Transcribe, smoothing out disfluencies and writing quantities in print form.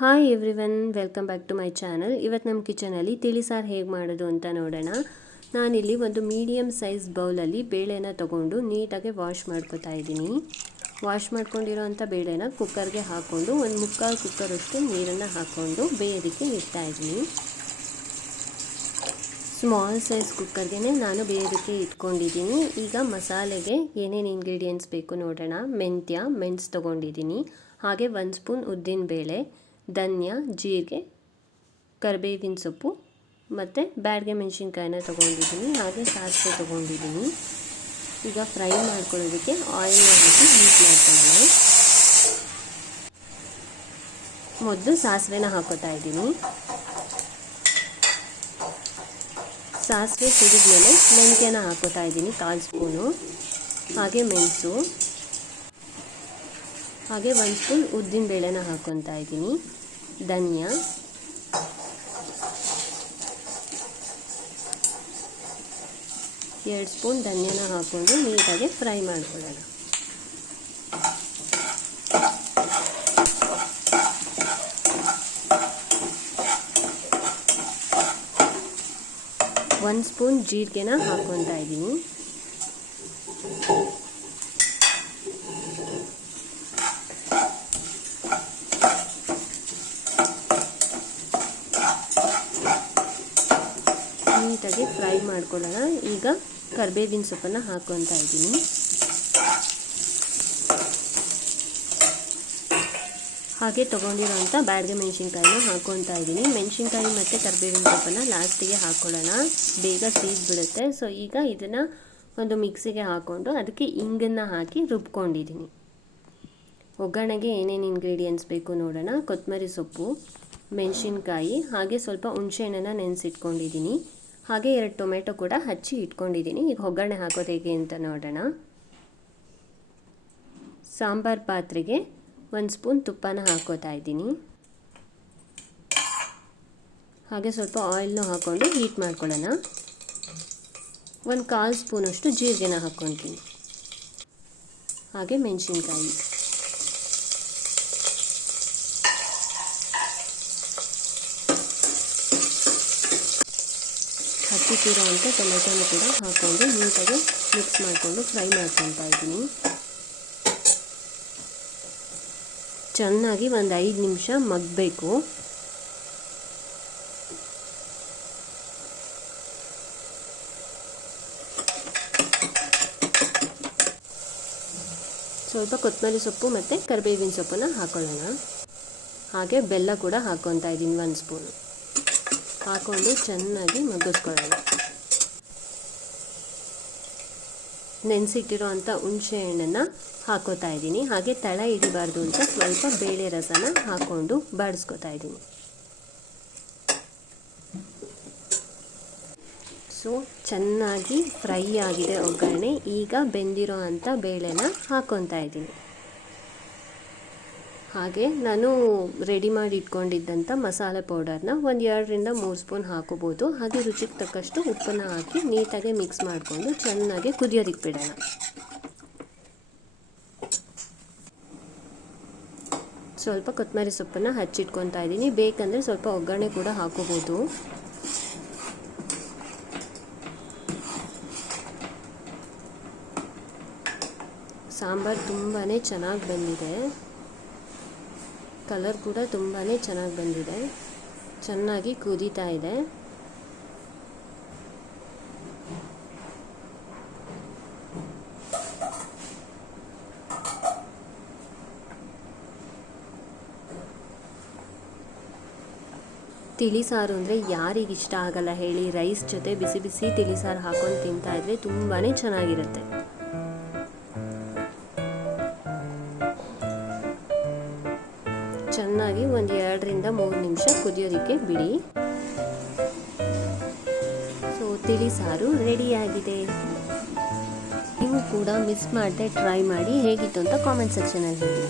Hi everyone, welcome back to my channel. ಇವತ್ತು ನಮ್ಮ ಕಿಚನಲ್ಲಿ ತಿಳಿ ಸಾರು ಹೇಗೆ ಮಾಡೋದು ಅಂತ ನೋಡೋಣ. ನಾನಿಲ್ಲಿ ಒಂದು ಮೀಡಿಯಮ್ ಸೈಜ್ ಬೌಲಲ್ಲಿ ಬೇಳೆನ ತೊಗೊಂಡು ನೀಟಾಗಿ ವಾಶ್ ಮಾಡ್ಕೊತಾ ಇದ್ದೀನಿ. ವಾಶ್ ಮಾಡ್ಕೊಂಡಿರೋ ಅಂಥ ಬೇಳೆನ ಕುಕ್ಕರ್ಗೆ ಹಾಕ್ಕೊಂಡು ಒಂದು ಮುಕ್ಕಾಲು ಕುಕ್ಕರಷ್ಟು ನೀರನ್ನು ಹಾಕ್ಕೊಂಡು ಬೇಯೋದಕ್ಕೆ ಇಡ್ತಾ ಇದ್ದೀನಿ. ಸ್ಮಾಲ್ ಸೈಜ್ ಕುಕ್ಕರ್ಗೆ ನಾನು ಬೇಯೋದಕ್ಕೆ ಇಟ್ಕೊಂಡಿದ್ದೀನಿ. ಈಗ ಮಸಾಲೆಗೆ ಏನೇನು ಇಂಗ್ರೀಡಿಯೆಂಟ್ಸ್ ಬೇಕು ನೋಡೋಣ. ಮೆಣಸು ತೊಗೊಂಡಿದ್ದೀನಿ, ಹಾಗೆ 1 ಸ್ಪೂನ್ ಉದ್ದಿನಬೇಳೆ, ಧನಿಯಾ, ಜೀರಿಗೆ, ಕರಿಬೇವಿನ ಸೊಪ್ಪು ಮತ್ತು ಬ್ಯಾಡಗೆ ಮೆಣಸಿನ್ಕಾಯಿನ ತೊಗೊಂಡಿದ್ದೀನಿ, ಹಾಗೆ ಸಾಸಿವೆ ತೊಗೊಂಡಿದ್ದೀನಿ. ಈಗ ಫ್ರೈ ಮಾಡ್ಕೊಳ್ಳೋದಕ್ಕೆ ಆಯಿಲ್ನ ಹಾಕಿ ಹೀಟ್ ಮಾಡ್ಕೊಳ್ಳೋಣ. ಮೊದಲು ಸಾಸಿವೆನ ಹಾಕೋತಾ ಇದ್ದೀನಿ. ಸಾಸಿವೆ ಸಿಡಿದ್ಮೇಲೆ ಮೆಂತ್ಯನ ಹಾಕೋತಾ ಇದ್ದೀನಿ 1/4 ಸ್ಪೂನು, ಹಾಗೆ ಮೆಣಸು, ಹಾಗೆ 1 ಸ್ಪೂನ್ ಉದ್ದಿನಬೇಳೆನ ಹಾಕ್ಕೊತಾ ಇದ್ದೀನಿ, ಧನಿಯಾ, ಎರಡು ಸ್ಪೂನ್ ಧನಿಯಾನ ಹಾಕ್ಕೊಂಡು ನೀಟಾಗಿ ಫ್ರೈ ಮಾಡ್ಕೊಳ್ಳೋಣ. ಒಂದು ಸ್ಪೂನ್ ಜೀರಿಗೆನ ಹಾಕ್ಕೊತಾ ಇದ್ದೀನಿ. ನೀಟಾಗಿ ಫ್ರೈ ಮಾಡ್ಕೊಳ್ಳೋಣ. ಈಗ ಕರಿಬೇವಿನ ಸೊಪ್ಪನ್ನು ಹಾಕ್ಕೊತಾ ಇದ್ದೀನಿ. ಹಾಗೆ ತೊಗೊಂಡಿರೋಂಥ ಬ್ಯಾಡಗೆ ಮೆಣಸಿನ್ಕಾಯಿನ ಹಾಕ್ಕೊತಾ ಇದ್ದೀನಿ. ಮೆಣಸಿನ್ಕಾಯಿ ಮತ್ತು ಕರಿಬೇವಿನ ಸೊಪ್ಪನ್ನು ಲಾಸ್ಟಿಗೆ ಹಾಕ್ಕೊಳ್ಳೋಣ, ಬೇಗ ಸೀದ್ಬಿಡುತ್ತೆ. ಸೊ ಈಗ ಇದನ್ನು ಒಂದು ಮಿಕ್ಸಿಗೆ ಹಾಕ್ಕೊಂಡು ಅದಕ್ಕೆ ಇಂಗನ್ನು ಹಾಕಿ ರುಬ್ಕೊಂಡಿದ್ದೀನಿ. ಒಗ್ಗರಣೆಗೆ ಏನೇನು ಇಂಗ್ರೀಡಿಯೆಂಟ್ಸ್ ಬೇಕು ನೋಡೋಣ. ಕೊತ್ತಂಬರಿ ಸೊಪ್ಪು, ಮೆಣಸಿನ್ಕಾಯಿ, ಹಾಗೆ ಸ್ವಲ್ಪ ಹುಣಸೆಹಣ್ಣನ್ನು ನೆನೆಸಿಟ್ಕೊಂಡಿದ್ದೀನಿ, ಹಾಗೆ 2 ಟೊಮೆಟೊ ಕೂಡ ಹಚ್ಚಿ ಇಟ್ಕೊಂಡಿದ್ದೀನಿ. ಈಗ ಒಗ್ಗರಣೆ ಹಾಕೋದು ಹೇಗೆ ಅಂತ ನೋಡೋಣ. ಸಾಂಬಾರು ಪಾತ್ರೆಗೆ 1 ಸ್ಪೂನ್ ತುಪ್ಪನ ಹಾಕೋತಾ ಇದ್ದೀನಿ, ಹಾಗೆ ಸ್ವಲ್ಪ ಆಯಿಲ್ನ ಹಾಕ್ಕೊಂಡು ಹೀಟ್ ಮಾಡ್ಕೊಳ್ಳೋಣ. 1/4 ಸ್ಪೂನಷ್ಟು ಜೀರಿಗೆನ ಹಾಕ್ಕೊತೀನಿ, ಹಾಗೆ ಮೆಣಸಿನ್ಕಾಯಿ, ಹಚ್ಚಿಟ್ಟಿರೋ ಅಂಥ ಟೊಮೆಟೊನ ಕೂಡ ಹಾಕ್ಕೊಂಡು ನೀಟಾಗಿ ಮಿಕ್ಸ್ ಮಾಡಿಕೊಂಡು ಫ್ರೈ ಮಾಡ್ಕೊತಾ ಇದ್ದೀನಿ. ಚೆನ್ನಾಗಿ ಒಂದು 5 ನಿಮಿಷ ಮಗ್ಗಬೇಕು. ಸ್ವಲ್ಪ ಕೊತ್ತಂಬರಿ ಸೊಪ್ಪು ಮತ್ತು ಕರಿಬೇವಿನ ಸೊಪ್ಪನ್ನು ಹಾಕ್ಕೊಳ್ಳೋಣ. ಹಾಗೆ ಬೆಲ್ಲ ಕೂಡ ಹಾಕ್ಕೊತಾ ಇದ್ದೀನಿ, 1 ಸ್ಪೂನು ಹಾಕ್ಕೊಂಡು ಚೆನ್ನಾಗಿ ಮಗ್ಗಿಸ್ಕೊಳ್ಳೋಣ. ನೆನೆಸಿಟ್ಟಿರೋ ಅಂಥ ಹುಣಸೆ ಹಣ್ಣನ್ನು ಹಾಕೋತಾ ಇದ್ದೀನಿ, ಹಾಗೆ ತಳ ಹಿಡಿಬಾರ್ದು ಅಂತ ಸ್ವಲ್ಪ ಬೇಳೆ ರಸನ ಹಾಕ್ಕೊಂಡು ಬಾಡಿಸ್ಕೊತಾ ಇದ್ದೀನಿ. ಸೊ ಚೆನ್ನಾಗಿ ಫ್ರೈ ಆಗಿದೆ ಒಗ್ಗರಣೆ. ಈಗ ಬೆಂದಿರೋ ಅಂಥ ಬೇಳೆನ ಹಾಕ್ಕೊತಾ ಇದ್ದೀನಿ. ಹಾಗೆ ನಾನು ರೆಡಿ ಮಾಡಿ ಇಟ್ಕೊಂಡಿದ್ದಂಥ ಮಸಾಲೆ ಪೌಡರ್ನ ಒಂದು 2ರಿಂದ 3 ಸ್ಪೂನ್ ಹಾಕೋಬೋದು. ಹಾಗೆ ರುಚಿಗೆ ತಕ್ಕಷ್ಟು ಉಪ್ಪನ್ನು ಹಾಕಿ ನೀಟಾಗಿ ಮಿಕ್ಸ್ ಮಾಡಿಕೊಂಡು ಚೆನ್ನಾಗಿ ಕುದಿಯೋದಕ್ಕೆ ಬಿಡೋಣ. ಸ್ವಲ್ಪ ಕೊತ್ತಂಬರಿ ಸೊಪ್ಪನ್ನು ಹಚ್ಚಿಟ್ಕೊತಾ ಇದ್ದೀನಿ, ಬೇಕಂದರೆ ಸ್ವಲ್ಪ ಒಗ್ಗರಣೆ ಕೂಡ ಹಾಕೋಬೋದು. ಸಾಂಬಾರು ತುಂಬಾ ಚೆನ್ನಾಗಿ ಬಂದಿದೆ, ಕಲರ್ ಕೂಡ ತುಂಬಾ ಚೆನ್ನಾಗಿ ಬಂದಿದೆ, ಚೆನ್ನಾಗಿ ಕುದೀತಾ ಇದೆ. ತಿಳಿ ಸಾರು ಅಂದರೆ ಯಾರಿಗೆ ಇಷ್ಟ ಆಗಲ್ಲ ಹೇಳಿ. ರೈಸ್ ಜೊತೆ ಬಿಸಿ ಬಿಸಿ ತಿಳಿ ಸಾರು ಹಾಕೊಂಡು ತಿಂತಾ ಇದ್ರೆ ತುಂಬಾ ಚೆನ್ನಾಗಿರುತ್ತೆ. ಚೆನ್ನಾಗಿ ಒಂದು 2ರಿಂದ 3 ನಿಮಿಷ ಕುದಿಯೋದಕ್ಕೆ ಬಿಡಿ. ಸೊ ತಿಳಿ ಸಾರು ರೆಡಿಯಾಗಿದೆ. ನೀವು ಕೂಡ ಮಿಸ್ ಮಾಡದೆ ಟ್ರೈ ಮಾಡಿ, ಹೇಗಿತ್ತು ಅಂತ ಕಾಮೆಂಟ್ ಸೆಕ್ಷನಲ್ಲಿ ಹೇಳಿ.